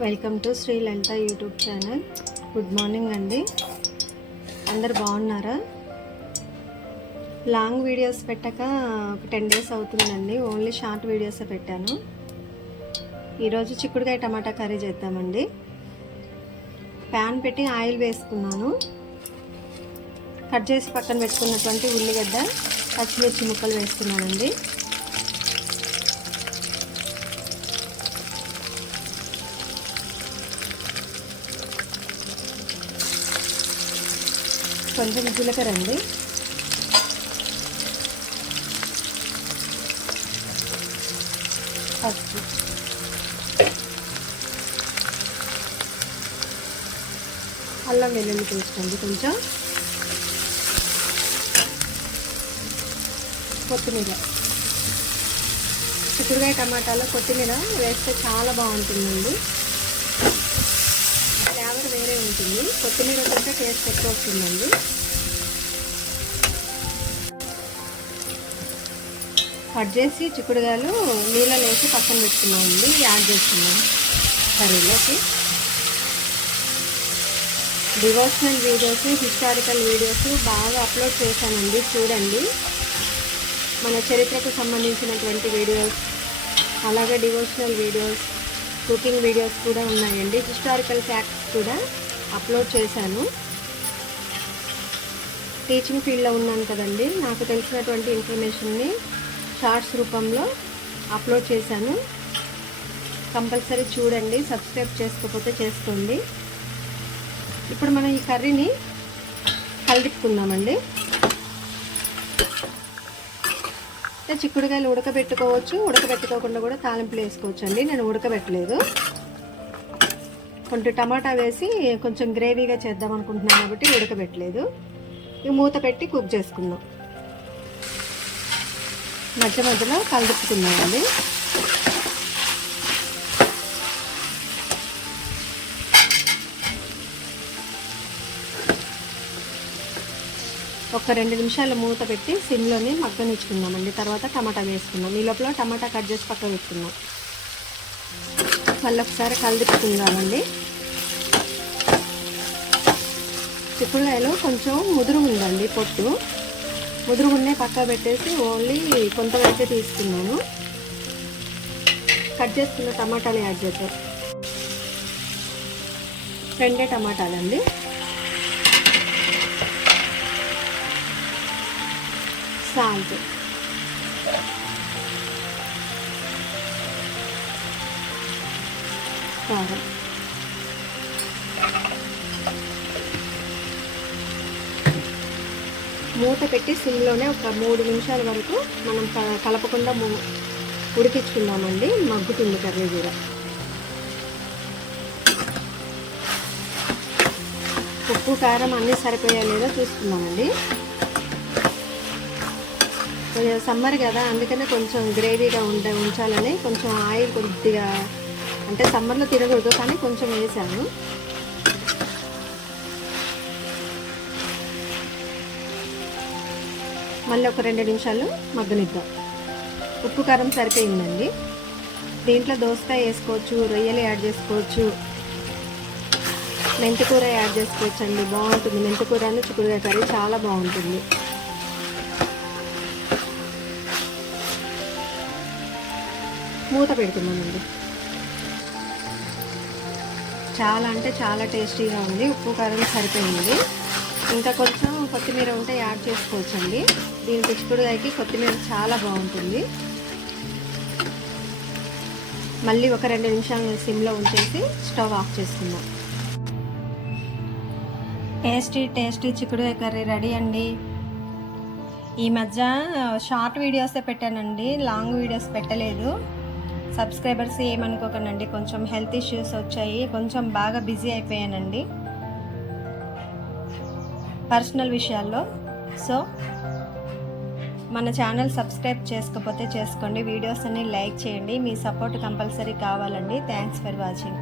Welcome to Shri Lalitha YouTube channel. Good morning అండి. అందరు బాగున్నారా? లాంగ్ వీడియోస్ పెట్టక ఒక 10 days అవుతుందండి. ఓన్లీ షార్ట్ వీడియోసే పెట్టాను. ఈరోజు చిక్కుడుకాయ టమాటా కర్రీ చేద్దామండి. ప్యాన్ పెట్టి ఆయిల్ వేసుకున్నాను. కట్ చేసి పక్కన పెట్టుకున్నటువంటి ఉల్లిగడ్డ, పచ్చిమిర్చి ముక్కలు వేసుకున్నానండి. కొంచెం జీలకర్ర అండి, పసుపు, అల్లం వెల్లుల్లి పేస్ట్ అండి, కొంచెం కొత్తిమీర. చిక్కుడుకాయ టమాటాలో కొత్తిమీర వేస్తే చాలా బాగుంటుందండి. ఫ్లేవర్ వేరే ఉంటుంది. కొత్తిమీర కొంటే టేస్ట్ ఎక్కువ వస్తుందండి. కట్ చేసి చిక్కుడుకాయలు నీళ్ళలో వేసి పక్కన పెట్టుకున్నామండి. యాడ్ చేస్తున్నాం కర్రీలోకి. డివోషనల్ వీడియోస్, హిస్టారికల్ వీడియోస్ బాగా అప్లోడ్ చేశానండి, చూడండి. మన చరిత్రకు సంబంధించినటువంటి వీడియోస్, అలాగే డివోషనల్ వీడియోస్, కుకింగ్ వీడియోస్ కూడా ఉన్నాయండి. హిస్టారికల్ ఫ్యాక్ట్స్ కూడా అప్లోడ్ చేశాను. టీచింగ్ ఫీల్డ్లో ఉన్నాను కదండి, నాకు తెలిసినటువంటి ఇన్ఫర్మేషన్ని షార్ట్స్ రూపంలో అప్లోడ్ చేశాను. కంపల్సరీ చూడండి. సబ్స్క్రైబ్ చేసుకోకపోతే చేసుకోండి. ఇప్పుడు మనం ఈ కర్రీని కలిపుకుందామండి. చిక్కుడుకాయలు ఉడకబెట్టుకోవచ్చు, ఉడకబెట్టుకోకుండా కూడా తాలింపులు వేసుకోవచ్చు అండి. నేను ఉడకబెట్టలేదు. కొంచెం టమాటా వేసి కొంచెం గ్రేవీగా చేద్దాం అనుకుంటున్నాను కాబట్టి ఉడకబెట్టలేదు. ఇవి మూత పెట్టి కుక్ చేసుకుందాం. మధ్య మధ్యలో కలుపుకుందామండి. ఒక 2 నిమిషాలు మూత పెట్టి సిమ్లోనే మగ్గనిచ్చుకుందామండి. తర్వాత టమాటా వేసుకుందాం. ఈ లోపల టమాటా కట్ చేసి పక్కన పెట్టుకుందాం. మళ్ళీ ఒకసారి కలుపుకుందామండి. చిక్కుడుకాయలో కొంచెం ముదురు ఉందండి, పొట్టు ముదురుగున్నే పక్క పెట్టేసి ఓన్లీ కొంతవరకే తీసుకున్నాను. కట్ చేసుకున్న టమాటాలు యాడ్ చేద్దాం. 2 టమాటాలండి. సాల్ట్, కారం, మూత పెట్టి సిమ్లోనే ఒక 3 నిమిషాల వరకు మనం కలపకుండా ఉడికించుకుందామండి. మగ్గుతుంది కర్రీ కూడా. ఉప్పు కారం అన్నీ సరిపోయా లేదో చూసుకుందామండి. సమ్మర్ కదా, అందుకనే కొంచెం గ్రేవీగా ఉంచాలని కొంచెం ఆయిల్ కొద్దిగా, అంటే సమ్మర్లో తినకూడదు కానీ కొంచెం వేసాను. మళ్ళీ ఒక 2 నిమిషాలు మగ్గనిద్దాం. ఉప్పు కారం సరిపోయిందండి. దీంట్లో దోసకాయ వేసుకోవచ్చు, రొయ్యలు యాడ్ చేసుకోవచ్చు, మెంతికూర యాడ్ చేసుకోవచ్చు అండి. బాగుంటుంది. మెంతికూరను చిక్కుడుకాయ కర్రీ చాలా బాగుంటుంది. మూత పెడుతున్నానండి. చాలా అంటే చాలా టేస్టీగా ఉంది. ఉప్పు కారం సరిపోయింది. ఇంకా కొంచెం కొత్తిమీర ఉంటే యాడ్ చేసుకోవచ్చండి. దీనికి చిక్కుడుకాయకి కొత్తిమీర చాలా బాగుంటుంది. మళ్ళీ ఒక 2 నిమిషాలు సిమ్లో ఉంచేసి స్టవ్ ఆఫ్ చేసుకుందాం. టేస్టీ చిక్కుడుకాయ కర్రీ రెడీ అండి. ఈ మధ్య షార్ట్ వీడియోసే పెట్టానండి, లాంగ్ వీడియోస్ పెట్టలేదు. సబ్స్క్రైబర్స్ ఏమనుకోకండి, కొంచెం హెల్త్ ఇష్యూస్ వచ్చాయి, కొంచెం బాగా బిజీ అయిపోయానండి పర్సనల్ విషయాల్లో. సో మన ఛానల్ సబ్స్క్రైబ్ చేసుకోకపోతే చేసుకోండి. వీడియోస్ అన్ని లైక్ చేయండి. మీ సపోర్ట్ కంపల్సరీ కావాలండి. Thanks for watching.